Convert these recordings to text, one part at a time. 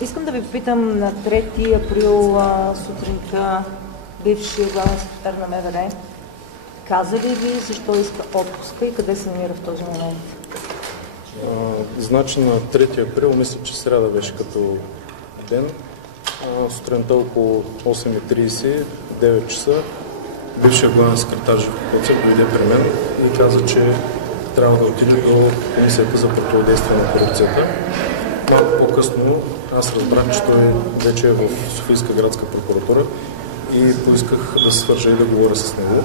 Искам да ви попитам, на 3 април сутринта бившия главен секретар на МВР каза ли ви защо иска отпуска и къде се намира в този момент? Значи на 3 април, мисля, че сряда беше като ден, сутринта около 8:30, 9 часа, бившия главен секретар Живко Коцев дойде при мен и каза, че трябва да отиде до Комисията за противодействие на корупцията. Малко по-късно аз разбрах, че той вече е в Софийска градска прокуратура и поисках да се свържа и да говоря с него.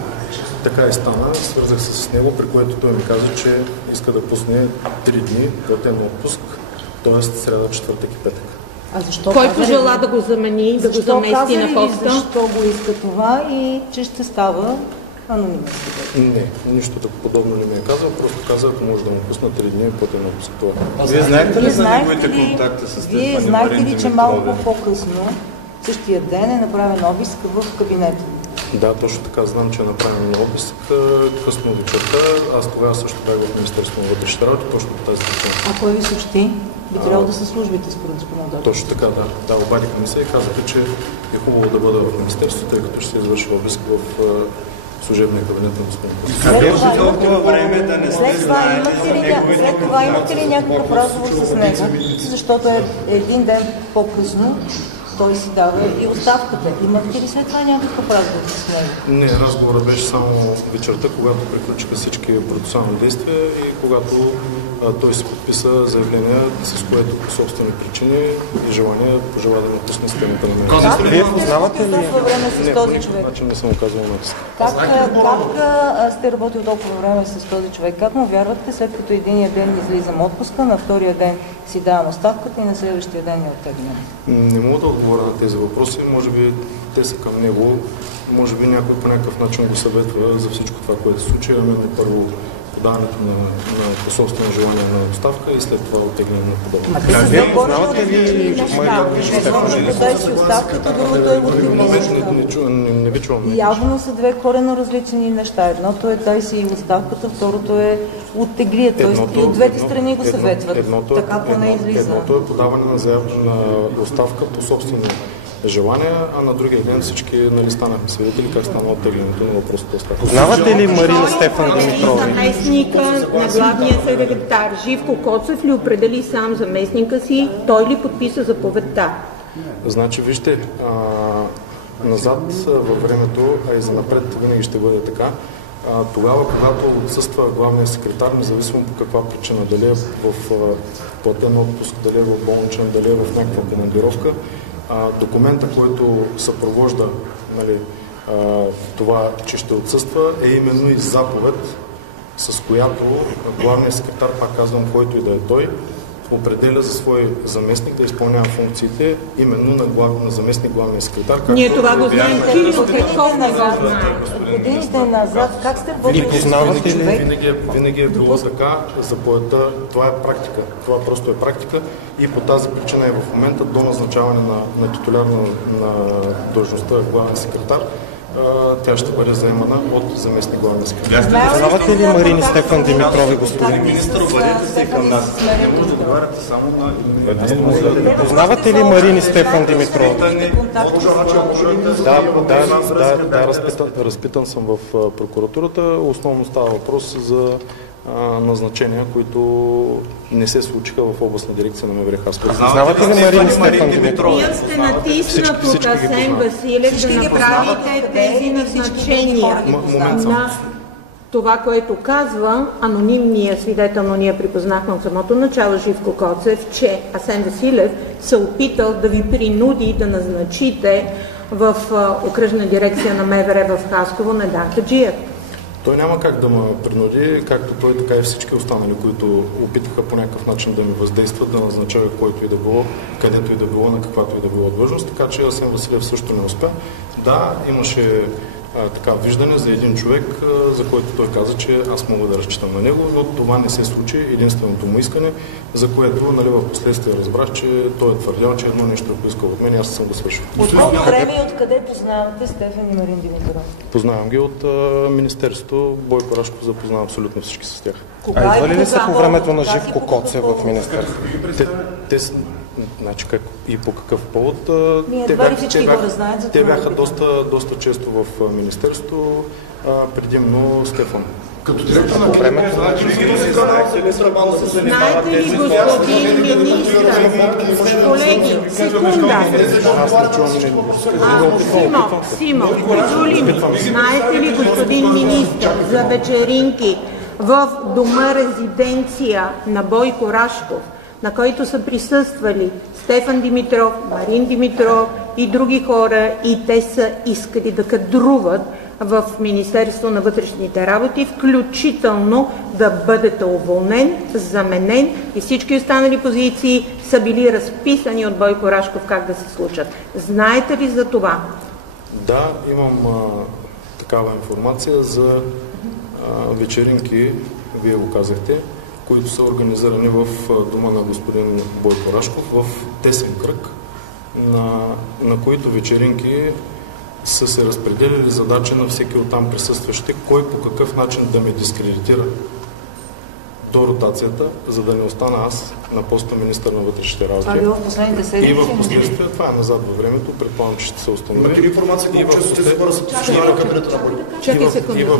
Така и стана, свързах се с него, при което той ми каза, че иска да пусне 3 дни платен отпуск, т.е. сряда, четвъртък и петък. А защо Който жела да го замени, да го замести на поста? Защо го иска това и че ще става анонимен свидетел? Не, нищо подобно не ми е казал, просто каза, ако може да му пусна 3 дни платен отпуск. Вие знаете ли за неговите контакти с Стефан? Вие знаете ли, че малко по-късно, същия ден е направен обиск в кабинета? Да, точно така. Знам, че е направен обиск късно вечерта. Аз тогава също бях в Министерството на вътрешните работи, точно по тази причина. А кой ви съобщи? Би трябвало да са службите според законодателството. Точно така, да. Да, обадиха ми се и казаха, че е хубаво да бъда в Министерството, тъй като ще се извърши обиск в служебния кабинет на господин Костов. След това имате ли някакъв разговор с него? Защото един ден по-късно той си дава и оставката. Имате ли след това някакъв разговор с него? Не, разговорът беше само вечерта, когато приключиха всички процесуални действия и когато той се подписа заявление, с което по собствени причини и желания пожела да напусне системата на мен. Вие познавате ли? Не, по никакъв начин не съм оказвал натиск. Как сте работили толкова време с този човек? Как му вярвате, след като единия ден излизам отпуска, на втория ден си давам оставката и на следващия ден я оттеглям? Не мога да отговоря на тези въпроси. Може би те са към него. Може би някой по някакъв начин го съветва за всичко това, което се случи. Именно първо подаването на по собствено желание на оставка и след това оттегляне на подобно. Вие познавате ли Дай си оставката, другото е оттегление. Не ви чувам. Явно са две коренно различни неща. Едното е дай си оставката, второто е оттегли. Тоест и от двете страни го съветват. Така поне излиза. Едното е подаване на оставка по собствено желания, а на другия ден всички станахме свидетели как стана оттеглянето на въпросите оставка. Познавате ли Марина Стефан Димитрова? Заместника на главния секретар Живко Коцев ли определи сам заместника си, той ли подписа заповедта? Значи, вижте, назад във времето, а и за напред винаги ще бъде така. Тогава, когато отсъства главният секретар, независимо по каква причина, дали е в платен отпуск, дали е в болничен, дали е в някаква командировка, документа, който съпровожда това, че ще отсъства, е именно и заповед, с която главният секретар, пак казвам, който и да е той, определя за свой заместник да изпълнява функциите именно на заместник главния секретар. Ние това го знаем, Кирил Петков не го знае. Годините назад, как сте Винаги е било така, заповедта, това е практика. Това просто е практика и по тази причина е в момента до назначаване на титуляр на длъжността главен секретар, тя ще бъде заемана от заместник главния секретар. Познавате ли Марина Стефан Димитрова, господин министър? Обадете се и към нас. Не може да отговаряте само на... Познавате ли Марина Стефан Димитрова? Да, разпитан съм в прокуратурата. Основно става въпрос за назначения, които не се случиха в областна дирекция на МВР Хасково. Познавате ли Марина Стефан Димитрова? Вие сте натиснат от Асен Василев да направите тези назначения на това, което казва анонимният свидетел, но ние припознахме от самото начало Живко Коцев, че Асен Василев се опитал да ви принуди да назначите в окръжна дирекция на МВР в Хасково на Дан Хаджиев. Той няма как да ме принуди, както той, така и всички останали, които опитаха по някакъв начин да ми въздействат, да назначава който и да било, където и да било, на каквато и да било длъжност. Така че Асен Василев също не успя. Да, имаше виждане за един човек, за който той каза, че аз мога да разчитам на него, но това не се случи. Единственото му искане, за което в последствие разбрах, че той е твърдял, че едно нещо е поискал от мен и аз съм го свършил. От колко време и откъде познавате Стефан и Марин Димитров? Познавам ги от Министерството. Бойко Рашков запозна абсолютно всички с тях. Идвали ли са по времето на Живко Коцев в Министерството? Значи как и по какъв повод? Те бяха доста често в Министерството, предимно Стефан. Като директор на времето на Знаете ли, господин министър, колеги, секунда. Симо, позволи. Знаете ли, господин министър, за вечеринки в дома резиденция на Бойко Рашков, на който са присъствали Стефан Димитров, Марин Димитров и други хора, и те са искали да кадруват в Министерство на вътрешните работи, включително да бъдете уволнен, заменен и всички останали позиции са били разписани от Бойко Рашков как да се случат. Знаете ли за това? Да, имам такава информация за вечеринки, вие го казахте, които са организирани в дома на господин Бойко Рашков в тесен кръг, на които вечеринки са се разпределили задача на всеки от там присъстващите, кой по какъв начин да ме дискредитира до ротацията, за да не остана аз на поста министър на вътрешните работи. Това било в последните седмици. И в последствие, това е назад във времето, предполагам, че ще се установи. Имате ли информация колко често тези хора са посещавали кабинета на Бойко? Чакай секунда.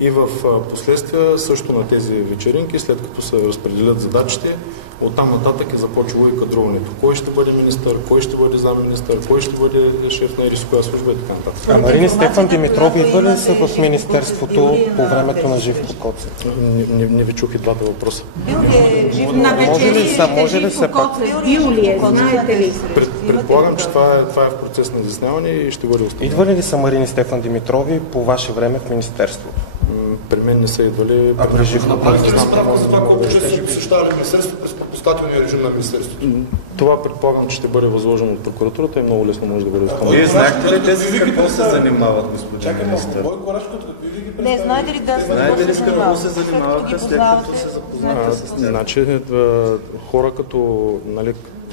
И в последствие също на тези вечеринки, след като се разпределят задачите, оттам нататък е започвало и кадруването. Кой ще бъде министър, кой ще бъде замминистър, кой ще бъде шеф на рисковая служба и така нататък. А Марин и Стефан Димитров идва ли са в Министерството по времето на Живко Коцев? Не ви чух и двата въпроса. На вечеринките Живко Коцев бил ли е, знаете ли? Предполагам, че това е в процес на изясняване и ще бъде установено. Идва ли са Марин и Стефан Димитрови по ваше време в Министерството? При мен не са идвали. Ако ще направите ли справка за това колко често ще посещавали Министерството през пропускателния режим на Министерството? Това предполагам, че ще бъде възложено от прокуратурата и много лесно може да бъде установено. Вие знаете ли тези с какво се занимават, господин министър? Не, знаете ли да Знаете ли с какво се занимаваха след като се запознаха с тях? Значи, хора като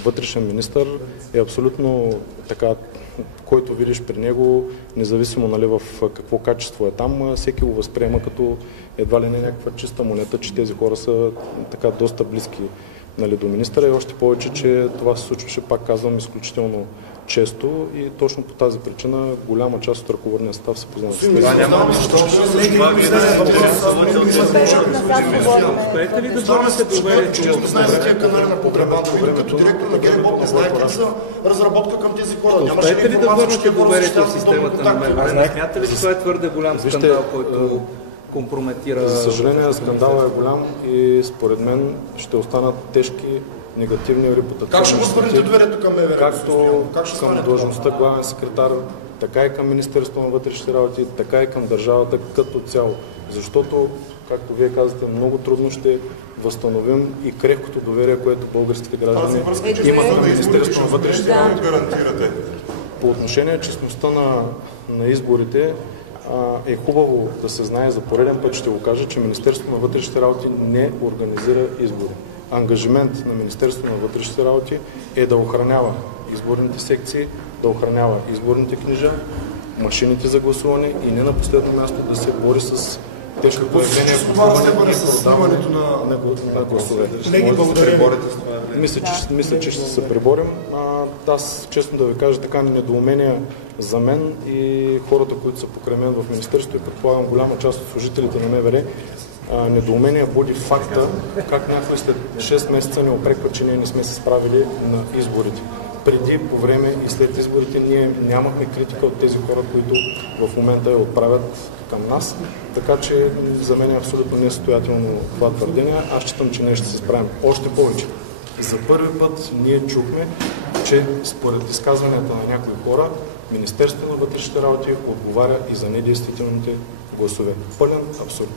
вътрешен министър е абсолютно така, който видиш при него, независимо в какво качество е там, всеки го възприема като едва ли не някаква чиста монета, че тези хора са така доста близки до министъра и още повече, че това се случваше, пак казвам, изключително често и точно по тази причина голяма част от ръководния състав се познава с тези. Това няма нищо общо с това, вие да се Успеете ли да върнете доверието? Често знаете тия канали на контрабанда, вие като директор на ГРБОП не знаете ли за разработка към тези хора? Успеете ли да върнете доверието в системата на МВР? Смятате ли, че това е твърде голям скандал, който компрометира... За съжаление, скандалът е голям и според мен ще останат тежки негативни репутационни. Как ще възвърнете доверието към МВР? Както към длъжността главен секретар, така и към Министерството на вътрешните работи, така и към държавата като цяло. Защото, както вие казвате, много трудно ще възстановим и крехкото доверие, което българските граждани имат към Министерството на вътрешните работи. По отношение честността на изборите, е хубаво да се знае, за пореден път ще го кажа, че Министерството на вътрешните работи не организира избори. Ангажимент на Министерството на вътрешните работи е да охранява изборните секции, да охранява изборните книжа, машините за гласуване и не на последно място да се бори с тежкото явление на гласове. Мисля, че ще се преборим. Аз, честно да ви кажа, така недоумения за мен и хората, които са покрай мен в Министерството и предполагам голяма част от служителите на МВР, недоумения буди факта как някой след 6 месеца ни опреква, че ние не сме се справили на изборите. Преди, по време и след изборите ние нямахме критика от тези хора, които в момента я отправят към нас. Така че за мен е абсолютно несъстоятелно това твърдение. Аз считам, че ние ще се справим още повече. За първи път ние чухме, че според изказванията на някои хора, Министерството на вътрешните работи отговаря и за недействителните гласове. Пълен абсурд.